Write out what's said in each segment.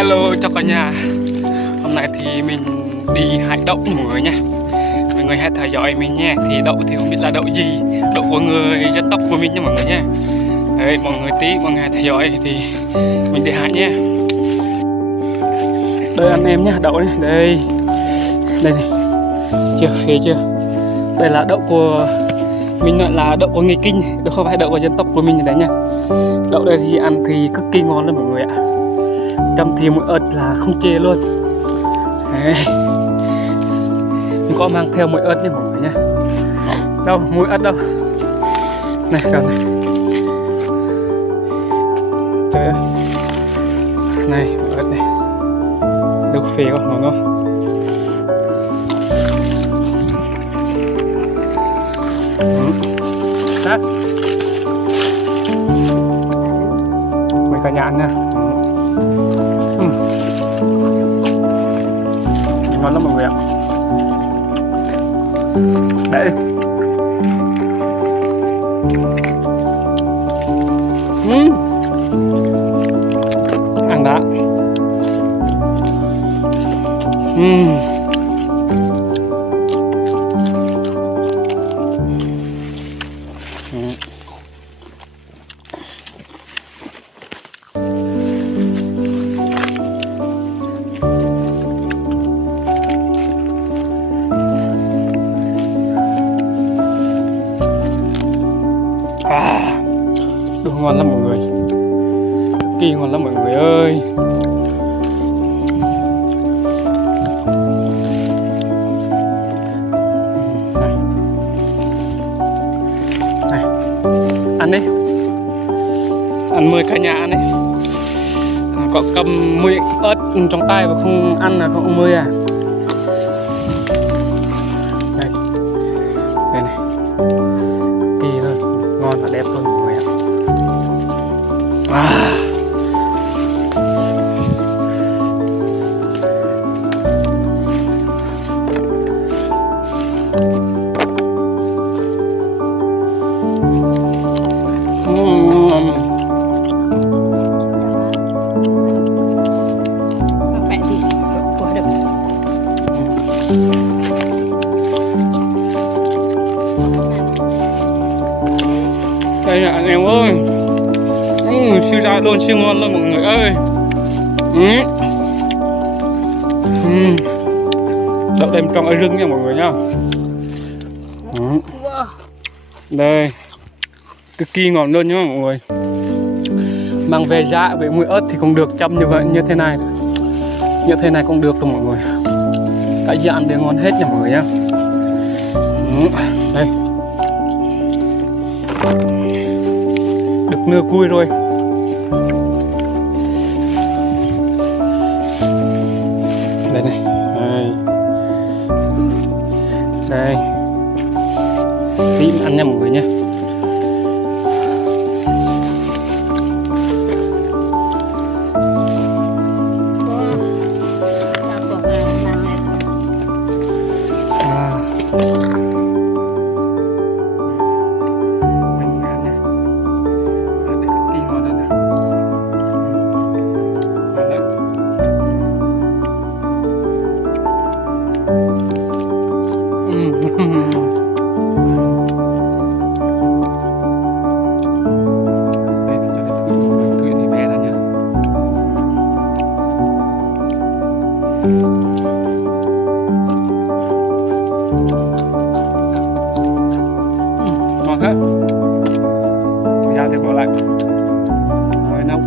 Hello cho cả nhà. Hôm nay thì mình đi hái đậu mọi người nha. Mọi người hãy theo dõi mình nha. Thì đậu thì không biết là đậu gì, đậu của người dân tộc của mình nha mọi người nha. Đấy, mọi người tí mọi người hãy theo dõi thì mình đi hái nha. Đây anh em nhá, đậu này, đây. Đây này. Chưa, phía chưa. Đây là đậu của mình, gọi là đậu của người Kinh, đó không phải đậu của dân tộc của mình đấy nha. Đậu đây thì ăn thì cực kỳ ngon luôn mọi người ạ. Chấm thì muối ớt là không chê luôn. Đấy. Mình có mang theo muối ớt nha mọi người nha. Đâu, muối ớt đâu. Này, cầm này. Trời ơi. Này, muối ớt này. Đâu phê quá, ngon không? Đó. Mấy cả nhà ăn nha. Ngon lắm mọi người ạ. Đấy. Ăn đã. Đồ ngon lắm mọi người, cực kỳ ngon lắm mọi người ơi. Này, ăn đi, ăn mời cả nhà ăn đi. Có cầm muối ớt trong tay và không ăn là không mời à. Đây, đây này, kỳ luôn, ngon và đẹp luôn mọi người ạ. Đây là anh em ơi, siêu dai luôn, siêu ngon luôn mọi người ơi. Đậu đem trong ở rừng nha mọi người nha. Đây, cực kỳ ngon luôn nhá mọi người. Mang về dạ với muối ớt thì không được chấm như vậy, như thế này. Như thế này không được đâu mọi người. Cả dạng đều ngon hết nha mọi người nhá. Đây. Được nửa cùi rồi. Đây này. Đây. Đây. Tí ăn nha mọi người nhé. Ngon hết. Bây giờ thì bỏ lại rồi nấu.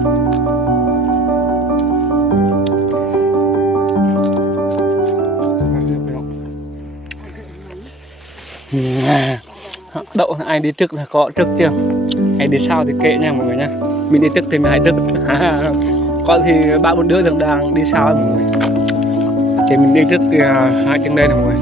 Đậu ai đi trước là có trước chưa, ai đi sau thì kệ nha mọi người nha. Mình đi trước thì mình hãy trước. Có thì 3-4 đứa đang đi sau mọi người, thì mình đi trước thì hai chân đây nè mọi người.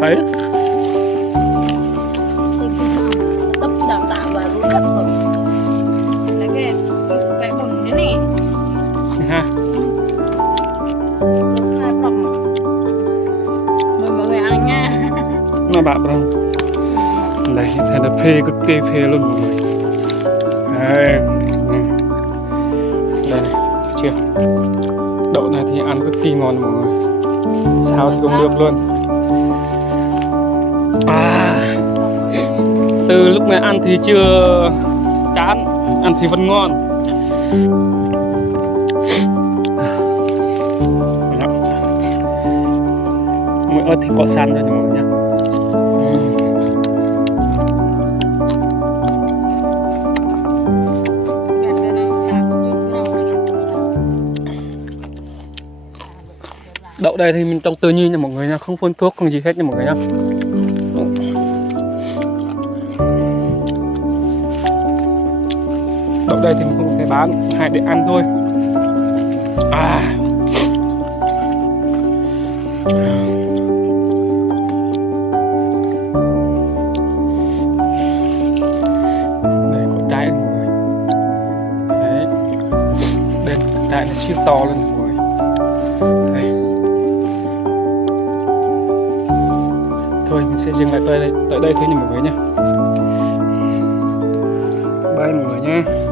Thấy tập đào tạo và luôn rất là cái mừng thế này bạn không? Đây thấy là phê cực kỳ phê luôn mọi người. Đây, đây này, chưa? Đậu này thì ăn cực kỳ ngon mọi người. Sao thì không được luôn. Từ lúc này ăn thì chưa chán, ăn thì vẫn ngon. Mỗi ớt thì có sẵn rồi mọi người nhé. Đậu đây thì mình trồng tự nhiên nha mọi người nha, không phun thuốc không gì hết nha mọi người nha. Đậu đây thì mình không phải bán, hay để ăn thôi. Đây có trái mọi người. Đấy. Đây trái nó siêu to lên mọi người. Đây. Thôi mình sẽ dừng lại tại đây thôi nha mọi người nha. Bye mọi người nha.